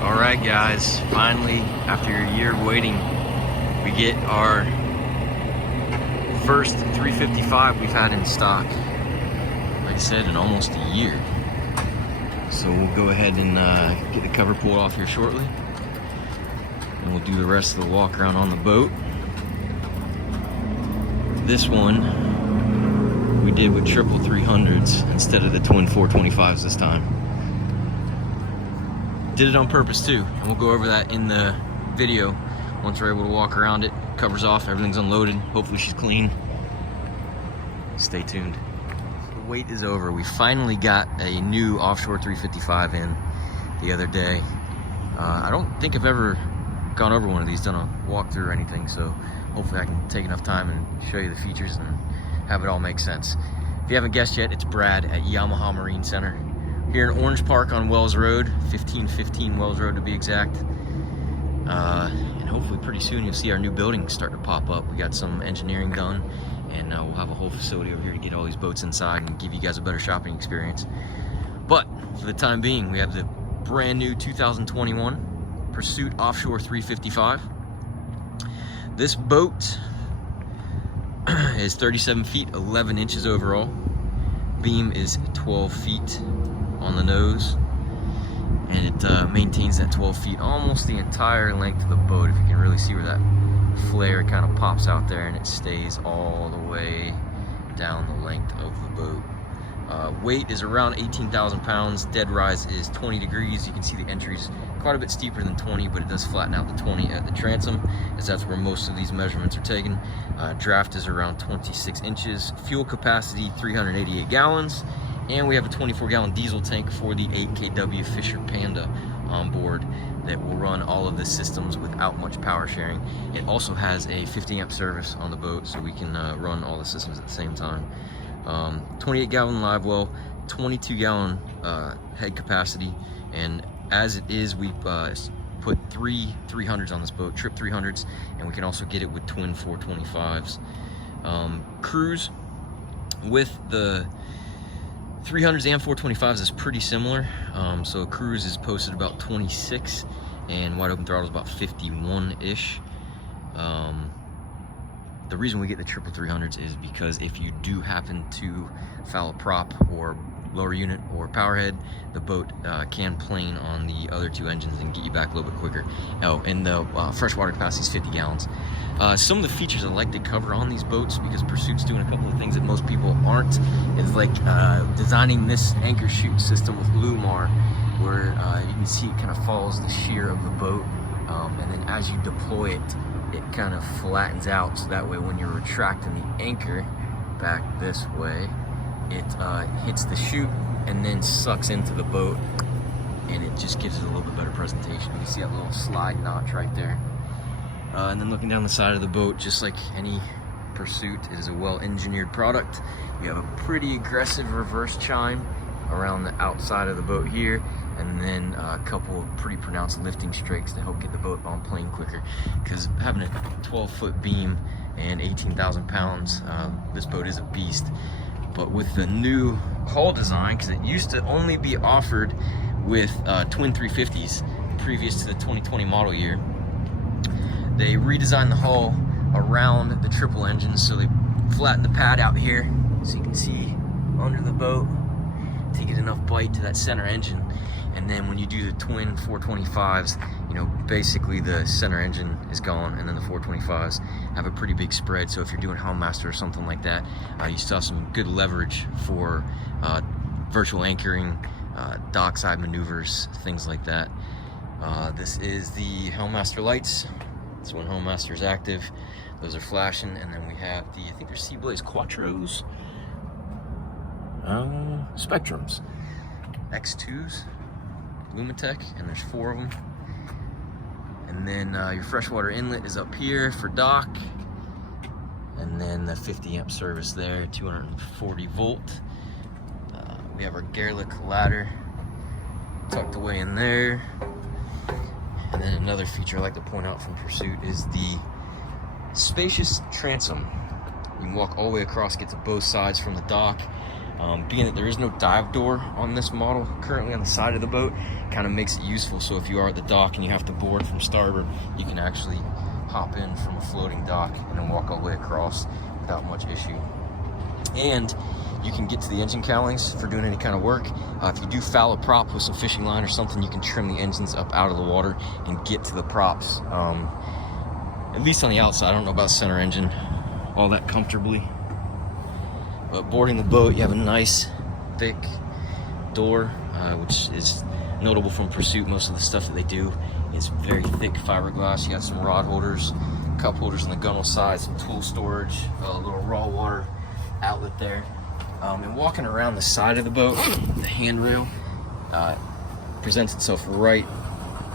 Alright guys, finally, after a year of waiting, we get our first 355 we've had in stock. Like I said, in almost a year. So we'll go ahead and get the cover pulled off here shortly. And we'll do the rest of the walk around on the boat. This one we did with triple 300s instead of the twin 425s this time. Did it on purpose too, and we'll go over that in the video once we're able to walk around it. Covers off, everything's unloaded, hopefully she's clean. Stay tuned. The wait is over. We finally got a new offshore 355 in the other day. I don't think I've ever gone over one of these, done a walkthrough or anything, so hopefully I can take enough time and show you the features and have it all make sense. If you haven't guessed yet, it's Brad at Yamaha Marine Center here in Orange Park on Wells Road, 1515 Wells Road to be exact. And hopefully pretty soon you'll see our new building start to pop up. We got some engineering done, and we'll have a whole facility over here to get all these boats inside and give you guys a better shopping experience. But for the time being, we have the brand new 2021 Pursuit Offshore 355. This boat is 37 feet, 11 inches overall. Beam is 12 feet on the nose, and it maintains that 12 feet almost the entire length of the boat. If you can really see where that flare kind of pops out there, and it stays all the way down the length of the boat. Weight is around 18,000 pounds. Dead rise is 20 degrees. You can see the entry's quite a bit steeper than 20, but it does flatten out the 20 at the transom, as that's where most of these measurements are taken. Draft is around 26 inches. Fuel capacity 388 gallons. And we have a 24-gallon diesel tank for the 8 kW Fisher Panda on board that will run all of the systems without much power sharing. It also has a 50-amp service on the boat, so we can run all the systems at the same time. 28-gallon live well, 22-gallon head capacity, and as it is, we put three 300s on this boat, trip 300s, and we can also get it with twin 425s. Cruise with the 300s and 425s is pretty similar. So cruise is posted about 26, and wide open throttle is about 51-ish. The reason we get the triple 300s is because if you do happen to foul a prop or lower unit or power head, the boat can plane on the other two engines and get you back a little bit quicker. Oh, and the freshwater capacity is 50 gallons. Some of the features I like to cover on these boats, because Pursuit's doing a couple of things that most people aren't, is like designing this anchor chute system with Lumar, where you can see it kind of follows the shear of the boat, and then as you deploy it, it kind of flattens out, so that way when you're retracting the anchor back this way, it hits the chute and then sucks into the boat, and it just gives it a little bit better presentation. You see that little slide notch right there. And then looking down the side of the boat, just like any Pursuit, it is a well-engineered product. You have a pretty aggressive reverse chime around the outside of the boat here, and then a couple of pretty pronounced lifting strakes to help get the boat on plane quicker, because having a 12-foot beam and 18,000 pounds, this boat is a beast. But with the new hull design, because it used to only be offered with twin 350s previous to the 2020 model year, they redesigned the hull around the triple engines, so they flattened the pad out here so you can see under the boat to get enough bite to that center engine. And then when you do the twin 425s, you know, basically the center engine is gone, and then the 425s have a pretty big spread. So if you're doing Helmmaster or something like that, you still have some good leverage for virtual anchoring, dockside maneuvers, things like that. This is the Helmmaster lights. That's when Helmmaster is active. Those are flashing, and then we have the, I think they're Seablaze Quattros, Spectrums, X2s, Lumitech, and there's 4 of them. And then your freshwater inlet is up here for dock, and then the 50-amp service there, 240 volt. We have our Gerlich ladder tucked away in there. And then another feature I like to point out from Pursuit is the spacious transom. You can walk all the way across, get to both sides from the dock. Being that there is no dive door on this model currently on the side of the boat, kind of makes it useful. So if you are at the dock and you have to board from starboard, you can actually hop in from a floating dock and then walk all the way across without much issue. And you can get to the engine cowlings for doing any kind of work. If you do foul a prop with some fishing line or something, you can trim the engines up out of the water and get to the props. At least on the outside, I don't know about center engine all that comfortably. But boarding the boat, you have a nice thick door, which is notable from Pursuit. Most of the stuff that they do is very thick fiberglass. You got some rod holders, cup holders on the gunnel side, some tool storage, a little raw water outlet there. And walking around the side of the boat, the handrail presents itself right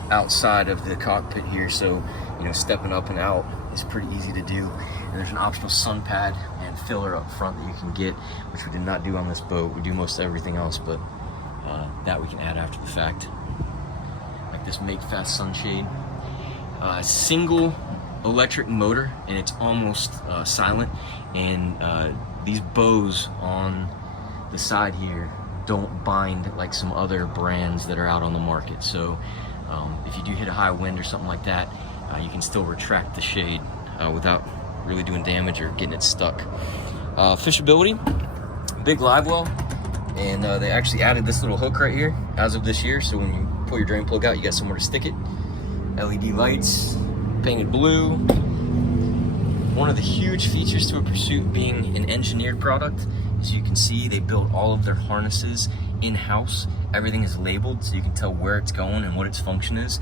outside of the cockpit here. So, you know, stepping up and out is pretty easy to do. And there's an optional sun pad and filler up front that you can get, which we did not do on this boat. We do most everything else, but that we can add after the fact. Like this Make Fast sunshade. Single electric motor, and it's almost silent. And these bows on the side here don't bind like some other brands that are out on the market. So if you do hit a high wind or something like that, you can still retract the shade without really doing damage or getting it stuck. Fishability, big live well, and they actually added this little hook right here as of this year, so when you pull your drain plug out, you got somewhere to stick it. LED lights, painted blue. One of the huge features to a Pursuit being an engineered product, as you can see, they built all of their harnesses in-house. Everything is labeled so you can tell where it's going and what its function is.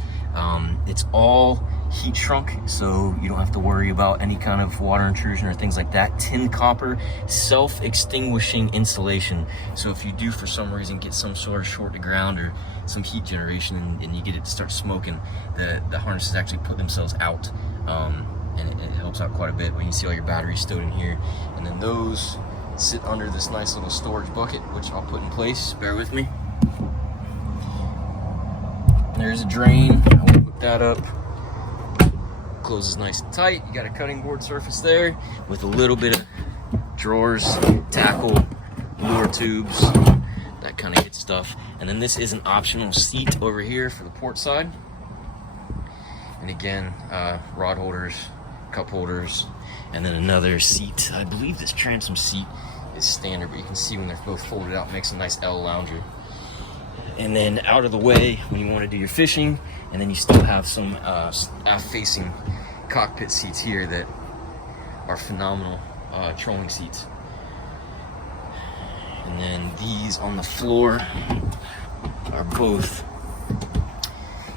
It's all heat shrunk, so you don't have to worry about any kind of water intrusion or things like that. Tin copper, self-extinguishing insulation. So if you do for some reason get some sort of short to ground or some heat generation and you get it to start smoking, the harnesses actually put themselves out. And it helps out quite a bit when you see all your batteries stowed in here. And then those sit under this nice little storage bucket, which I'll put in place. Bear with me. There's a drain. I will hook that up. Closes nice and tight. You got a cutting board surface there with a little bit of drawers, tackle, lure tubes, that kind of good stuff. And then this is an optional seat over here for the port side. And again, rod holders, cup holders, and then another seat. I believe this transom seat is standard, but you can see when they're both folded out, it makes a nice L lounger. And then out of the way when you want to do your fishing, and then you still have some aft-facing cockpit seats here that are phenomenal trolling seats. And then these on the floor are both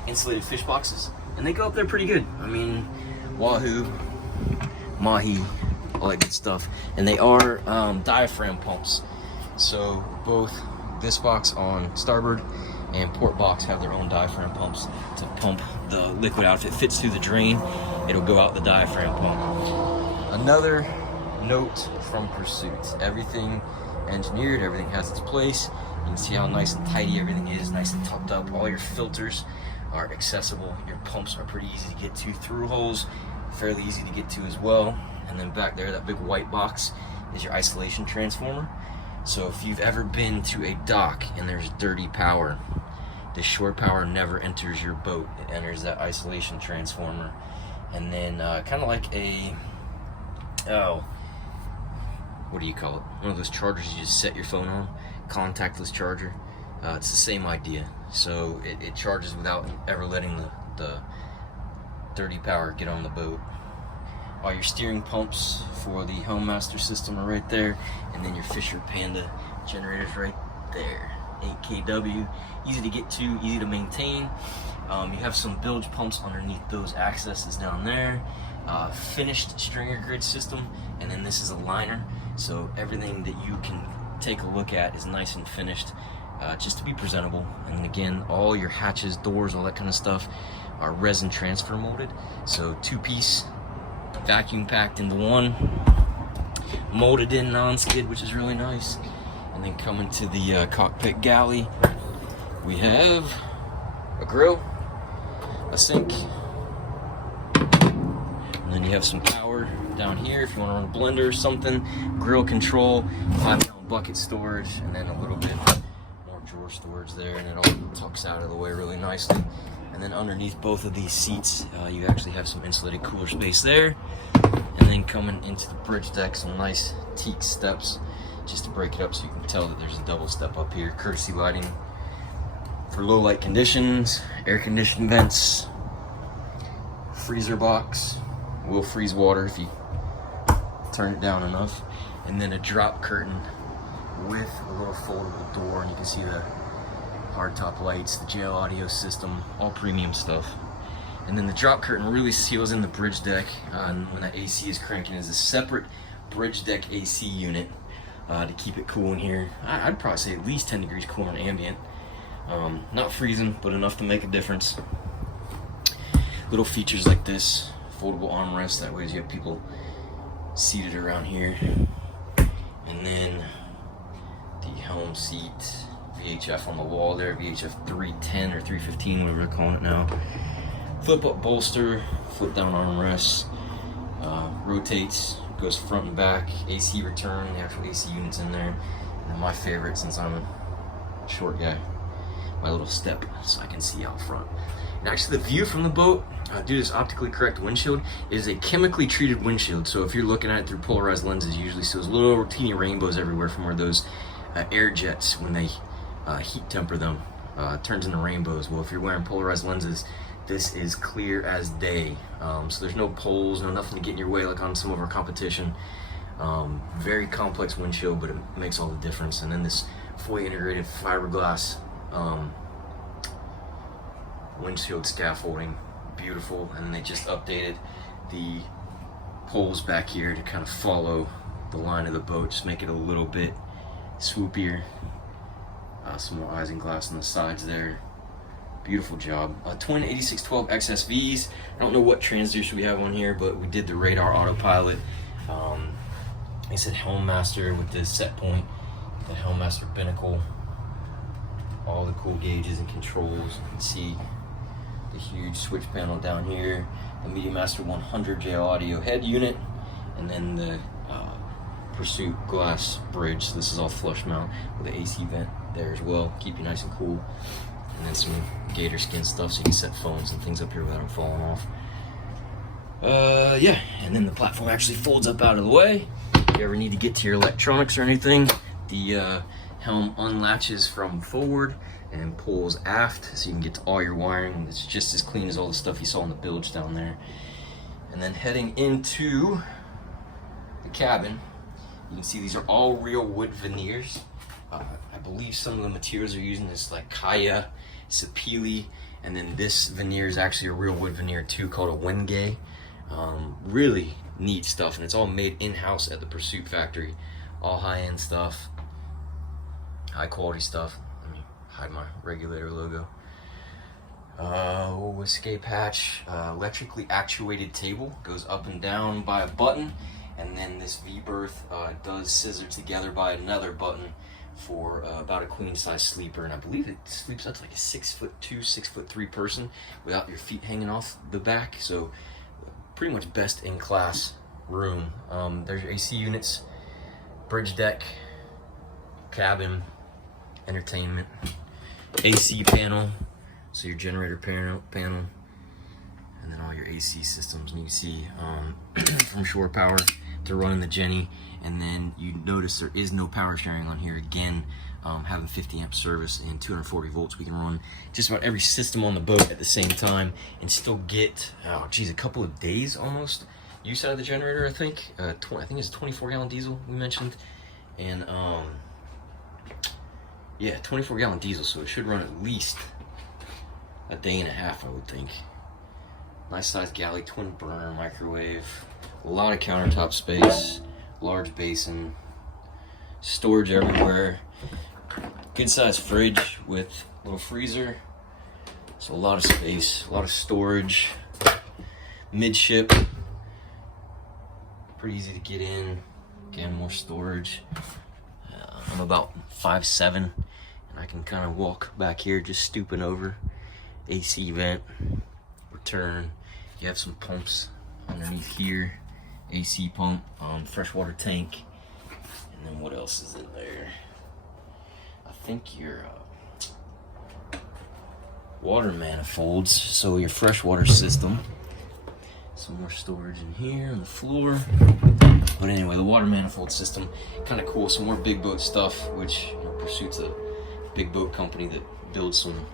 insulated fish boxes, and they go up there pretty good. I mean, wahoo, mahi, all that good stuff. And they are diaphragm pumps. So both this box on starboard and port box have their own diaphragm pumps to pump the liquid out. If it fits through the drain, it'll go out the diaphragm pump. Another note from Pursuit: everything engineered, everything has its place. You can see how nice and tidy everything is, nice and tucked up. All your filters are accessible. Your pumps are pretty easy to get to. Through holes, fairly easy to get to as well. And then back there, that big white box is your isolation transformer. So if you've ever been to a dock and there's dirty power, the shore power never enters your boat. It enters that isolation transformer. And then kind of like a, what do you call it? One of those chargers you just set your phone on, contactless charger. It's the same idea. So it charges without ever letting the dirty power get on the boat. All your steering pumps for the Homemaster system are right there, and then your Fisher Panda generators right there. 8 kW, easy to get to, easy to maintain. You have some bilge pumps underneath those accesses down there. Finished stringer grid system, and then this is a liner, so everything that you can take a look at is nice and finished, just to be presentable. And again, all your hatches, doors, all that kind of stuff are resin transfer molded, so two-piece vacuum packed into one, molded in non-skid, which is really nice. And then coming to the cockpit galley, we have a grill, a sink, and then you have some power down here if you want to run a blender or something, grill control, 5-gallon bucket storage, and then a little bit more drawer storage there, and it all tucks out of the way really nicely. And then underneath both of these seats, you actually have some insulated cooler space there. And then coming into the bridge deck, some nice teak steps just to break it up so you can tell that there's a double step up here. Courtesy lighting for low light conditions, air conditioning vents, freezer box, will freeze water if you turn it down enough, and then a drop curtain with a little foldable door, and you can see the hardtop lights, the JL audio system, all premium stuff. And then the drop curtain really seals in the bridge deck when that AC is cranking. Is a separate bridge deck AC unit to keep it cool in here. I'd probably say at least 10 degrees cooler than ambient. Not freezing, but enough to make a difference. Little features like this, foldable armrest, that way as you have people seated around here. And then the helm seat, VHF on the wall there, VHF 310 or 315, whatever they're calling it now. Flip up bolster, flip down armrest, rotates, goes front and back, AC return, the actual AC units in there. And then my favorite, since I'm a short guy, my little step so I can see out front. And actually the view from the boat, due to this optically correct windshield, is a chemically treated windshield. So if you're looking at it through polarized lenses, you usually see those little teeny rainbows everywhere from where those air jets, when they heat temper them, turns into rainbows. Well, if you're wearing polarized lenses, this is clear as day. So there's no poles, nothing to get in your way like on some of our competition. Very complex windshield, but it makes all the difference. And then this fully integrated fiberglass windshield scaffolding, beautiful. And then they just updated the poles back here to kind of follow the line of the boat, just make it a little bit swoopier. Some more isinglass on the sides there. Beautiful job. Twin 8612 XSVs. I don't know what transducer we have on here, but we did the radar autopilot. They said Helmmaster with the set point, the Helmmaster binnacle, all the cool gauges and controls. You can see the huge switch panel down here, the MediaMaster 100 JL audio head unit, and then the Pursuit glass bridge. So this is all flush mount with the AC vent there as well, keep you nice and cool. And then some gator skin stuff so you can set phones and things up here without them falling off. Yeah, and then the platform actually folds up out of the way. If you ever need to get to your electronics or anything, the helm unlatches from forward and pulls aft so you can get to all your wiring. It's just as clean as all the stuff you saw in the bilge down there. And then heading into the cabin, you can see these are all real wood veneers. I believe some of the materials they're using is like Kaya, Sapili, and then this veneer is actually a real wood veneer too, called a Wenge. Really neat stuff, and it's all made in-house at the Pursuit factory. All high-end stuff, high quality stuff. Let me hide my regulator logo. Escape hatch, electrically actuated table, goes up and down by a button, and then this V-berth does scissor together by another button for about a queen size sleeper. And I believe it sleeps up to like a 6'2", 6'3" person without your feet hanging off the back. So pretty much best in class room. There's your AC units, bridge deck, cabin, entertainment, AC panel, so your generator panel, and then all your AC systems. And you can see from shore power to running the Jenny, and then you notice there is no power sharing on here. Again, having 50 amp service and 240 volts, we can run just about every system on the boat at the same time and still get, oh geez, a couple of days almost use out of the generator. I think I think it's a 24-gallon diesel we mentioned, and yeah, 24-gallon diesel, so it should run at least a day and a half, I would think. Nice sized galley, twin burner, microwave, a lot of countertop space, large basin, storage everywhere, good sized fridge with a little freezer, so a lot of space, a lot of storage. Midship, pretty easy to get in, again, more storage. I'm about 5'7", and I can kind of walk back here just stooping over. AC vent, return. You have some pumps underneath here. AC pump, freshwater tank, And then what else is in there? I think your water manifolds, so your freshwater system. Some more storage in here on the floor. But anyway, the water manifold system, kind of cool. Some more big boat stuff, which Pursuit's a big boat company that builds some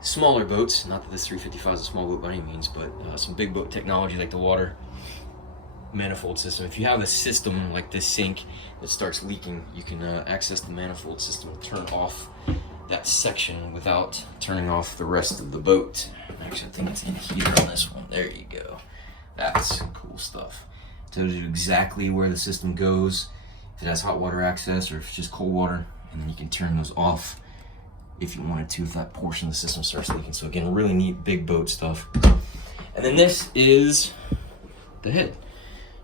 smaller boats. Not that this 355 is a small boat by any means, but some big boat technology like the water manifold system. If you have a system like this sink that starts leaking, you can access the manifold system and turn off that section without turning off the rest of the boat. Actually, I think it's in here on this one. There you go. That's cool stuff. Tells you exactly where the system goes, if it has hot water access or if it's just cold water, and then you can turn those off if you wanted to, if that portion of the system starts leaking. So again, really neat big boat stuff. And then this is the head.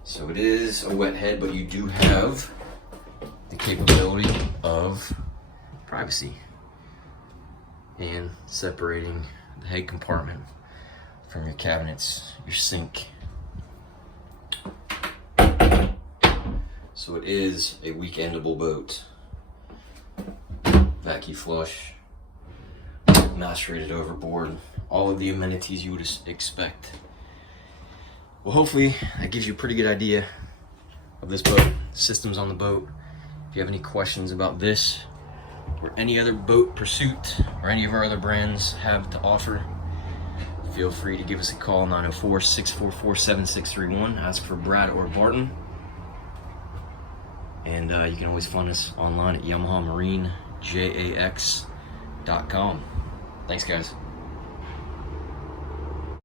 So it is a wet head, but you do have the capability of privacy and separating the head compartment from your cabinets, your sink. So it is a weekendable boat. Vacuum flush, macerated overboard, all of the amenities you would expect. Well, hopefully that gives you a pretty good idea of this boat, systems on the boat. If you have any questions about this or any other boat Pursuit or any of our other brands have to offer, feel free to give us a call, 904-644-7631. Ask for Brad or Barton. And you can always find us online at Yamaha Marine, JAX.com. Thanks, guys.